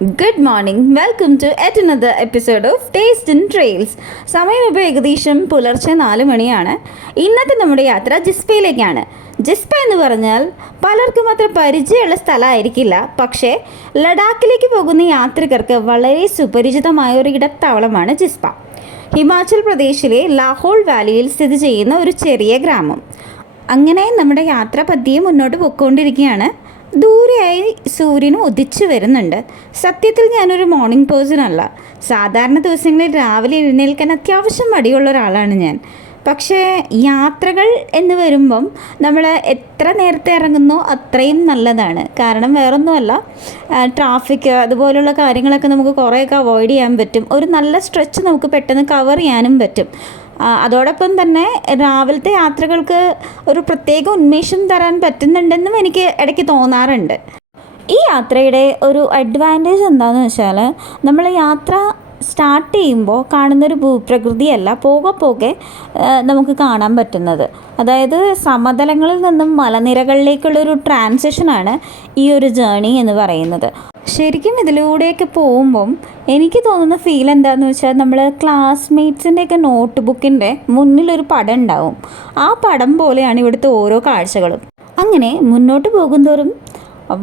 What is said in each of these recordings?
Good morning, welcome to yet another episode of taste in trails. സമയം ഇപ്പോൾ ഏകദേശം പുലർച്ചെ 4 മണിയാണ്. ഇന്നത്തെ നമ്മുടെ യാത്ര ജിസ്പയിലേക്കാണ്. ജിസ്പ എന്ന് പറഞ്ഞാൽ പലർക്കും അത്ര പരിചയമുള്ള സ്ഥലമായിരിക്കില്ല, പക്ഷേ ലഡാക്കിലേക്ക് പോകുന്ന യാത്രികർക്ക് വളരെ സുപരിചിതമായ ഒരു ഇടത്താവളമാണ് ജിസ്പ. ഹിമാചൽ പ്രദേശിലെ ലാഹോൾ വാലിയിൽ സ്ഥിതി ചെയ്യുന്ന ഒരു ചെറിയ ഗ്രാമം. അങ്ങനെ നമ്മുടെ യാത്ര പതിയെ മുന്നോട്ട് പോയിക്കൊണ്ടിരിക്കുകയാണ്. ദൂരെയായി സൂര്യനും ഉദിച്ചു വരുന്നുണ്ട്. സത്യത്തിൽ ഞാനൊരു മോർണിംഗ് പേഴ്സൺ അല്ല. സാധാരണ ദിവസങ്ങളിൽ രാവിലെ എഴുന്നേൽക്കാൻ അത്യാവശ്യം മടിയുള്ള ഒരാളാണ് ഞാൻ. പക്ഷേ യാത്രകൾ എന്ന് വരുമ്പം നമ്മൾ എത്ര നേരത്തെ ഇറങ്ങുന്നോ അത്രയും നല്ലതാണ്. കാരണം വേറൊന്നുമല്ല, ട്രാഫിക് അതുപോലുള്ള കാര്യങ്ങളൊക്കെ നമുക്ക് കുറേയൊക്കെ അവോയ്ഡ് ചെയ്യാൻ പറ്റും. ഒരു നല്ല സ്ട്രെച്ച് നമുക്ക് പെട്ടെന്ന് കവർ ചെയ്യാനും പറ്റും. അതോടൊപ്പം തന്നെ രാവിലത്തെ യാത്രകൾക്ക് ഒരു പ്രത്യേക ഉന്മേഷം തരാൻ പറ്റുന്നുണ്ടെന്നും എനിക്ക് ഇടയ്ക്ക് തോന്നാറുണ്ട്. ഈ യാത്രയുടെ ഒരു അഡ്വാൻറ്റേജ് എന്താണെന്ന് വെച്ചാൽ, നമ്മൾ യാത്ര സ്റ്റാർട്ട് ചെയ്യുമ്പോൾ കാണുന്നൊരു ഭൂപ്രകൃതിയല്ല പോകെ പോകെ നമുക്ക് കാണാൻ പറ്റുന്നത്. അതായത് സമതലങ്ങളിൽ നിന്നും മലനിരകളിലേക്കുള്ളൊരു ട്രാൻസിഷനാണ് ഈ ഒരു ജേണി എന്ന് പറയുന്നത്. ശരിക്കും ഇതിലൂടെയൊക്കെ പോകുമ്പം എനിക്ക് തോന്നുന്ന ഫീൽ എന്താണെന്ന് വെച്ചാൽ, നമ്മൾ ക്ലാസ്മേറ്റ്സിൻ്റെയൊക്കെ നോട്ട് ബുക്കിൻ്റെ മുന്നിലൊരു പടം ഉണ്ടാവും. ആ പടം പോലെയാണ് ഇവിടുത്തെ ഓരോ കാഴ്ചകളും. അങ്ങനെ മുന്നോട്ട് പോകുന്തോറും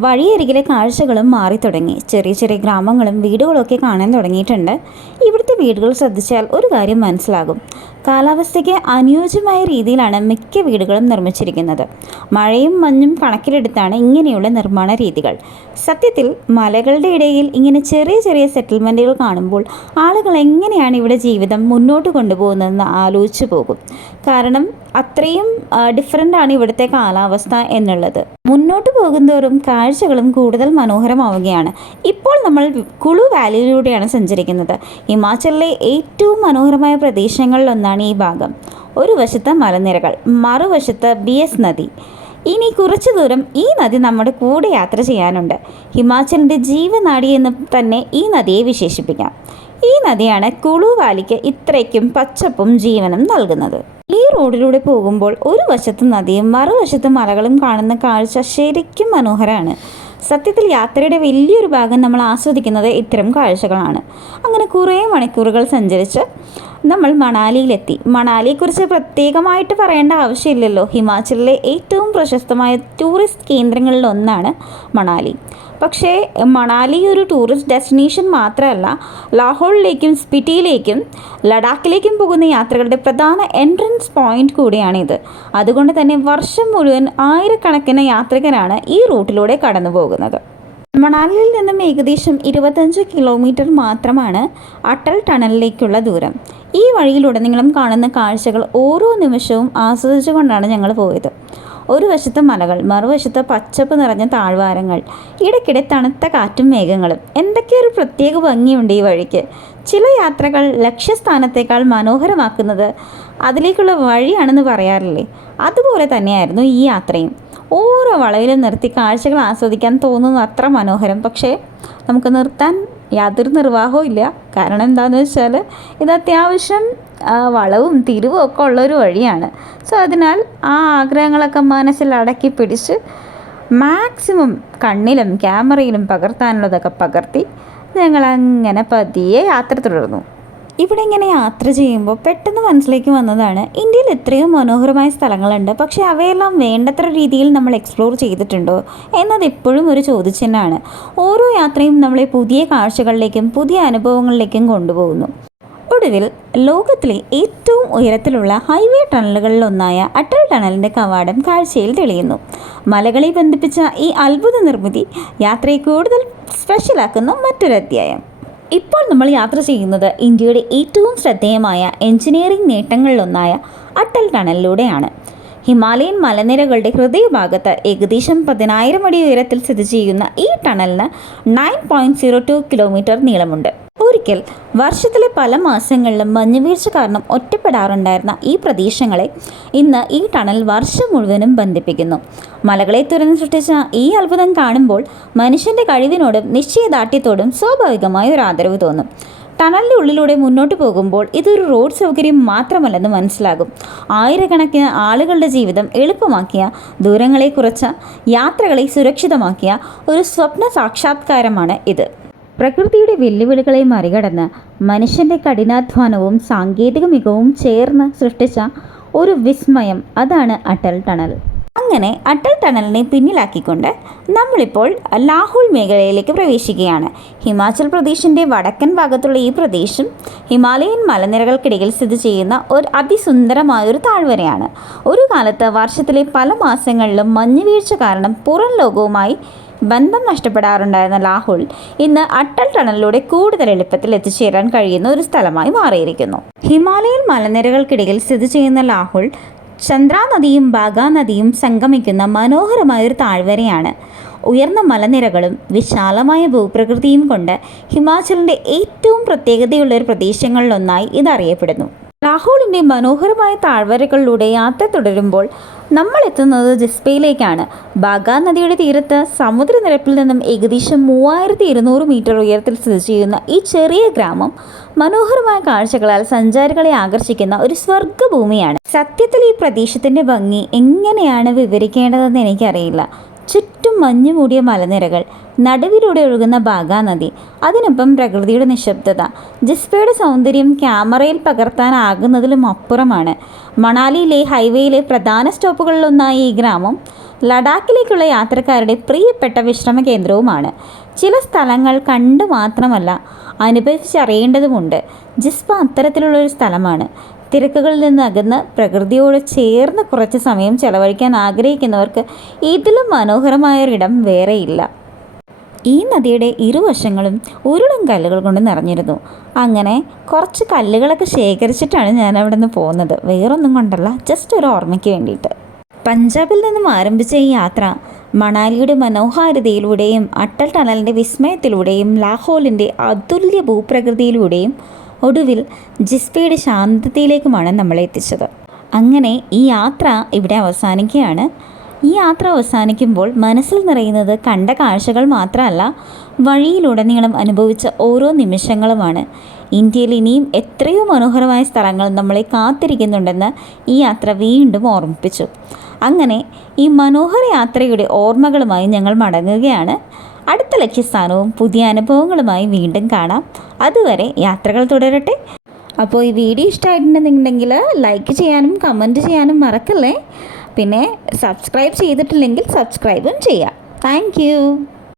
വഴിയരികിലെ കാഴ്ചകളും മാറി തുടങ്ങി. ചെറിയ ചെറിയ ഗ്രാമങ്ങളും വീടുകളൊക്കെ കാണാൻ തുടങ്ങിയിട്ടുണ്ട്. ഇവിടുത്തെ വീടുകൾ ശ്രദ്ധിച്ചാൽ ഒരു കാര്യം മനസ്സിലാകും. കാലാവസ്ഥയ്ക്ക് അനുയോജ്യമായ രീതിയിലാണ് മിക്ക വീടുകളും നിർമ്മിച്ചിരിക്കുന്നത്. മഴയും മഞ്ഞും കണക്കിലെടുത്താണ് ഇങ്ങനെയുള്ള നിർമ്മാണ രീതികൾ. സത്യത്തിൽ മലകളുടെ ഇടയിൽ ഇങ്ങനെ ചെറിയ ചെറിയ സെറ്റിൽമെൻറ്റുകൾ കാണുമ്പോൾ ആളുകൾ എങ്ങനെയാണ് ഇവിടെ ജീവിതം മുന്നോട്ട് കൊണ്ടുപോകുന്നതെന്ന് ആലോചിച്ചു പോകും. കാരണം അത്രയും ഡിഫറൻ്റാണ് ഇവിടുത്തെ കാലാവസ്ഥ എന്നുള്ളത്. മുന്നോട്ട് പോകുന്തോറും കാഴ്ചകളും കൂടുതൽ മനോഹരമാവുകയാണ്. ഇപ്പോൾ നമ്മൾ കുളു വാലിയിലൂടെയാണ് സഞ്ചരിക്കുന്നത്. ഹിമാചലിലെ ഏറ്റവും മനോഹരമായ പ്രദേശങ്ങളിലൊന്നാണ് ഈ ഭാഗം. ഒരു വശത്ത് മലനിരകൾ, മറുവശത്ത് ബിയസ് നദി. ഇനി കുറച്ചു ദൂരം ഈ നദി നമ്മുടെ കൂടെ യാത്ര ചെയ്യാനുണ്ട്. ഹിമാചലിൻ്റെ ജീവനാഡി എന്ന് തന്നെ ഈ നദിയെ വിശേഷിപ്പിക്കാം. ഈ നദിയാണ് കുളു വാലിക്ക് ഇത്രയ്ക്കും പച്ചപ്പും ജീവനും നൽകുന്നത്. ഈ റോഡിലൂടെ പോകുമ്പോൾ ഒരു വശത്ത് നദിയും മറുവശത്ത് മലകളും കാണുന്ന കാഴ്ച ശരിക്കും മനോഹരമാണ്. സത്യത്തിൽ യാത്രയുടെ വലിയൊരു ഭാഗം നമ്മൾ ആസ്വദിക്കുന്നത് ഇത്തരം കാഴ്ചകളാണ്. അങ്ങനെ കുറേ മണിക്കൂറുകൾ സഞ്ചരിച്ച് നമ്മൾ മണാലിയിലെത്തി. മണാലിയെക്കുറിച്ച് പ്രത്യേകമായിട്ട് പറയേണ്ട ആവശ്യമില്ലല്ലോ. ഹിമാചലിലെ ഏറ്റവും പ്രശസ്തമായ ടൂറിസ്റ്റ് കേന്ദ്രങ്ങളിലൊന്നാണ് മണാലി. പക്ഷേ മണാലി ഒരു ടൂറിസ്റ്റ് ഡെസ്റ്റിനേഷൻ മാത്രമല്ല, ലാഹോളിലേക്കും സ്പിറ്റിയിലേക്കും ലഡാക്കിലേക്കും പോകുന്ന യാത്രകളുടെ പ്രധാന എൻട്രൻസ് പോയിന്റ് കൂടിയാണിത്. അതുകൊണ്ട് തന്നെ വർഷം മുഴുവൻ ആയിരക്കണക്കിന് യാത്രികരാണ് ഈ റൂട്ടിലൂടെ കടന്നു പോകുന്നത്. മണാലിയിൽ നിന്നും ഏകദേശം 25 കിലോമീറ്റർ മാത്രമാണ് അട്ടൽ ടണലിലേക്കുള്ള ദൂരം. ഈ വഴിയിലുടനീളം കാണുന്ന കാഴ്ചകൾ ഓരോ നിമിഷവും ആസ്വദിച്ചുകൊണ്ടാണ് ഞങ്ങൾ പോയത്. ഒരു വശത്ത് മലകൾ, മറുവശത്ത് പച്ചപ്പ് നിറഞ്ഞ താഴ്വാരങ്ങൾ, ഇടയ്ക്കിടെ തണുത്ത കാറ്റും മേഘങ്ങളും. എന്തൊക്കെയൊരു പ്രത്യേക ഭംഗിയുണ്ട് ഈ വഴിക്ക്. ചില യാത്രകൾ ലക്ഷ്യസ്ഥാനത്തേക്കാൾ മനോഹരമാക്കുന്നത് അതിലേക്കുള്ള വഴിയാണെന്ന് പറയാറില്ലേ, അതുപോലെ തന്നെയായിരുന്നു ഈ യാത്രയും. ഓരോ വളവിലും നിർത്തി കാഴ്ചകൾ ആസ്വദിക്കാൻ തോന്നുന്നു അത്ര മനോഹരം. പക്ഷേ നമുക്ക് നിർത്താൻ യാതൊരു നിർവാഹവും ഇല്ല. കാരണം എന്താണെന്ന് വെച്ചാൽ, ഇത് അത്യാവശ്യം വളവും തിരിവും ഒക്കെ ഉള്ളൊരു വഴിയാണ്. സോ അതിനാൽ ആ ആഗ്രഹങ്ങളൊക്കെ മനസ്സിൽ അടക്കി പിടിച്ച് മാക്സിമം കണ്ണിലും ക്യാമറയിലും പകർത്താനുള്ളതൊക്കെ പകർത്തി ഞങ്ങളങ്ങനെ പതിയെ യാത്ര തുടർന്നു. ഇവിടെ ഇങ്ങനെ യാത്ര ചെയ്യുമ്പോൾ പെട്ടെന്ന് മനസ്സിലേക്ക് വന്നതാണ്, ഇന്ത്യയിൽ എത്രയോ മനോഹരമായ സ്ഥലങ്ങളുണ്ട്, പക്ഷേ അവയെല്ലാം വേണ്ടത്ര രീതിയിൽ നമ്മൾ എക്സ്പ്ലോർ ചെയ്തിട്ടുണ്ടോ എന്നത് എപ്പോഴും ഒരു ചോദ്യചിഹ്നമാണ്. ഓരോ യാത്രയും നമ്മളെ പുതിയ കാഴ്ചകളിലേക്കും പുതിയ അനുഭവങ്ങളിലേക്കും കൊണ്ടുപോകുന്നു. ഒടുവിൽ ലോകത്തിലെ ഏറ്റവും ഉയരത്തിലുള്ള ഹൈവേ ടണലുകളിലൊന്നായ അട്ടൽ ടണലിൻ്റെ കവാടം കാഴ്ചയിൽ തെളിയുന്നു. മലകളെ ബന്ധിപ്പിച്ച ഈ അത്ഭുത നിർമ്മിതി യാത്രയെ കൂടുതൽ സ്പെഷ്യലാക്കുന്ന മറ്റൊരു അധ്യായം. ഇപ്പോൾ നമ്മൾ യാത്ര ചെയ്യുന്നത് ഇന്ത്യയുടെ ഏറ്റവും ശ്രദ്ധേയമായ എഞ്ചിനീയറിംഗ് നേട്ടങ്ങളിലൊന്നായ അട്ടൽ ടണലിലൂടെയാണ്. ഹിമാലയൻ മലനിരകളുടെ ഹൃദയഭാഗത്ത് ഏകദേശം 10,000 അടി ഉയരത്തിൽ സ്ഥിതി ചെയ്യുന്ന ഈ ടണലിന് 9.02 കിലോമീറ്റർ നീളമുണ്ട്. ഒരിക്കൽ വർഷത്തിലെ പല മാസങ്ങളിലും മഞ്ഞുവീഴ്ച കാരണം ഒറ്റപ്പെടാറുണ്ടായിരുന്ന ഈ പ്രദേശങ്ങളെ ഇന്ന് ഈ ടണൽ വർഷം മുഴുവനും ബന്ധിപ്പിക്കുന്നു. മലകളെ തുറന്ന് സൃഷ്ടിച്ച ഈ അത്ഭുതം കാണുമ്പോൾ മനുഷ്യൻ്റെ കഴിവിനോടും നിശ്ചയദാർഢ്യത്തോടും സ്വാഭാവികമായ ഒരു ആദരവ് തോന്നും. ടണലിൻ്റെ ഉള്ളിലൂടെ മുന്നോട്ട് പോകുമ്പോൾ ഇതൊരു റോഡ് സൗകര്യം മാത്രമല്ലെന്ന് മനസ്സിലാകും. ആയിരക്കണക്കിന് ആളുകളുടെ ജീവിതം എളുപ്പമാക്കിയ, ദൂരങ്ങളെ കുറച്ച, യാത്രകളെ സുരക്ഷിതമാക്കിയ ഒരു സ്വപ്ന സാക്ഷാത്കാരമാണ് ഇത്. പ്രകൃതിയുടെ വെല്ലുവിളികളെ മറികടന്ന് മനുഷ്യൻ്റെ കഠിനാധ്വാനവും സാങ്കേതിക മികവും ചേർന്ന് സൃഷ്ടിച്ച ഒരു വിസ്മയം, അതാണ് അടൽ ടണൽ. അങ്ങനെ അടൽ ടണലിനെ പിന്നിലാക്കിക്കൊണ്ട് നമ്മളിപ്പോൾ ലാഹോൾ മേഖലയിലേക്ക് പ്രവേശിക്കുകയാണ്. ഹിമാചൽ പ്രദേശിൻ്റെ വടക്കൻ ഭാഗത്തുള്ള ഈ പ്രദേശം ഹിമാലയൻ മലനിരകൾക്കിടയിൽ സ്ഥിതി ചെയ്യുന്ന ഒരു അതിസുന്ദരമായൊരു താഴ്വരയാണ്. ഒരു കാലത്ത് വർഷത്തിലെ പല മാസങ്ങളിലും മഞ്ഞുവീഴ്ച കാരണം പുറം ലോകവുമായി ബന്ധം നഷ്ടപ്പെടാറുണ്ടായിരുന്ന ലാഹോൾ ഇന്ന് അടൽ ടണലിലൂടെ കൂടുതൽ എളുപ്പത്തിൽ എത്തിച്ചേരാൻ കഴിയുന്ന ഒരു സ്ഥലമായി മാറിയിരിക്കുന്നു. ഹിമാലയൻ മലനിരകൾക്കിടയിൽ സ്ഥിതി ചെയ്യുന്ന ലാഹോൾ ചന്ദ്ര നദിയും ബാഗ നദിയും സംഗമിക്കുന്ന മനോഹരമായൊരു താഴ്വരയാണ്. ഉയർന്ന മലനിരകളും വിശാലമായ ഭൂപ്രകൃതിയും കൊണ്ട് ഹിമാചലിൻ്റെ ഏറ്റവും പ്രത്യേകതയുള്ളൊരു പ്രദേശങ്ങളിലൊന്നായി ഇതറിയപ്പെടുന്നു. ലാഹോളിൻ്റെ മനോഹരമായ താഴ്വരകളിലൂടെ യാത്ര തുടരുമ്പോൾ നമ്മൾ എത്തുന്നത് ജിസ്പയിലേക്കാണ്. ബാഗ നദിയുടെ തീരത്ത് സമുദ്രനിരപ്പിൽ നിന്നും ഏകദേശം 3200 മീറ്റർ ഉയരത്തിൽ സ്ഥിതി ചെയ്യുന്ന ഈ ചെറിയ ഗ്രാമം മനോഹരമായ കാഴ്ചകളാൽ സഞ്ചാരികളെ ആകർഷിക്കുന്ന ഒരു സ്വർഗ്ഗഭൂമിയാണ്. സത്യത്തിൽ ഈ പ്രദേശത്തിൻ്റെ ഭംഗി എങ്ങനെയാണ് വിവരിക്കേണ്ടതെന്ന് എനിക്കറിയില്ല. ചുറ്റും മഞ്ഞു മൂടിയ മലനിരകൾ, നടുവിലൂടെ ഒഴുകുന്ന ബാഗ നദി, അതിനൊപ്പം പ്രകൃതിയുടെ നിശബ്ദത. ജിസ്പയുടെ സൗന്ദര്യം ക്യാമറയിൽ പകർത്താനാകുന്നതിലും അപ്പുറമാണ്. മണാലിയിലെ ഹൈവേയിലെ പ്രധാന സ്റ്റോപ്പുകളിലൊന്നായ ഈ ഗ്രാമം ലഡാക്കിലേക്കുള്ള യാത്രക്കാരുടെ പ്രിയപ്പെട്ട വിശ്രമ കേന്ദ്രവുമാണ്. ചില സ്ഥലങ്ങൾ കണ്ടു മാത്രമല്ല അനുഭവിച്ചറിയേണ്ടതുമുണ്ട്. ജിസ്പ അത്തരത്തിലുള്ളൊരു സ്ഥലമാണ്. തിരക്കുകളിൽ നിന്ന് അകന്ന് പ്രകൃതിയോട് ചേർന്ന് കുറച്ച് സമയം ചെലവഴിക്കാൻ ആഗ്രഹിക്കുന്നവർക്ക് ഇതിലും മനോഹരമായൊരിടം വേറെയില്ല. ഈ നദിയുടെ ഇരുവശങ്ങളും ഉരുളും കല്ലുകൾ കൊണ്ട് നിറഞ്ഞിരുന്നു. അങ്ങനെ കുറച്ച് കല്ലുകളൊക്കെ ശേഖരിച്ചിട്ടാണ് ഞാൻ അവിടെ നിന്ന് പോകുന്നത്. വേറൊന്നും കൊണ്ടല്ല, ജസ്റ്റ് ഒരു ഓർമ്മയ്ക്ക് വേണ്ടിയിട്ട്. പഞ്ചാബിൽ നിന്നും ആരംഭിച്ച ഈ യാത്ര മണാലിയുടെ മനോഹാരിതയിലൂടെയും അടൽ ടണലിൻ്റെ വിസ്മയത്തിലൂടെയും ലാഹോളിൻ്റെ അതുല്യ ഭൂപ്രകൃതിയിലൂടെയും ഒടുവിൽ ജിസ്പയുടെ ശാന്തതയിലേക്കുമാണ് നമ്മളെ എത്തിച്ചത്. അങ്ങനെ ഈ യാത്ര ഇവിടെ അവസാനിക്കുകയാണ്. ഈ യാത്ര അവസാനിക്കുമ്പോൾ മനസ്സിൽ നിറയുന്നത് കണ്ട കാഴ്ചകൾ മാത്രമല്ല, വഴിയിലുടനീളം അനുഭവിച്ച ഓരോ നിമിഷങ്ങളുമാണ്. ഇന്ത്യയിൽ ഇനിയും എത്രയോ മനോഹരമായ സ്ഥലങ്ങൾ നമ്മളെ കാത്തിരിക്കുന്നുണ്ടെന്ന് ഈ യാത്ര വീണ്ടും ഓർമ്മിപ്പിച്ചു. അങ്ങനെ ഈ മനോഹര യാത്രയുടെ ഓർമ്മകളുമായി ഞങ്ങൾ മടങ്ങുകയാണ്. അടുത്ത ലക്ഷ്യസ്ഥാനവും പുതിയ അനുഭവങ്ങളുമായി വീണ്ടും കാണാം. അതുവരെ യാത്രകൾ തുടരട്ടെ. അപ്പോൾ ഈ വീഡിയോ ഇഷ്ടമായിട്ടുണ്ടെന്നുണ്ടെങ്കിൽ ലൈക്ക് ചെയ്യാനും കമൻറ്റ് ചെയ്യാനും മറക്കല്ലേ. പിന്നെ സബ്സ്ക്രൈബ് ചെയ്തിട്ടില്ലെങ്കിൽ സബ്സ്ക്രൈബും ചെയ്യാം. താങ്ക്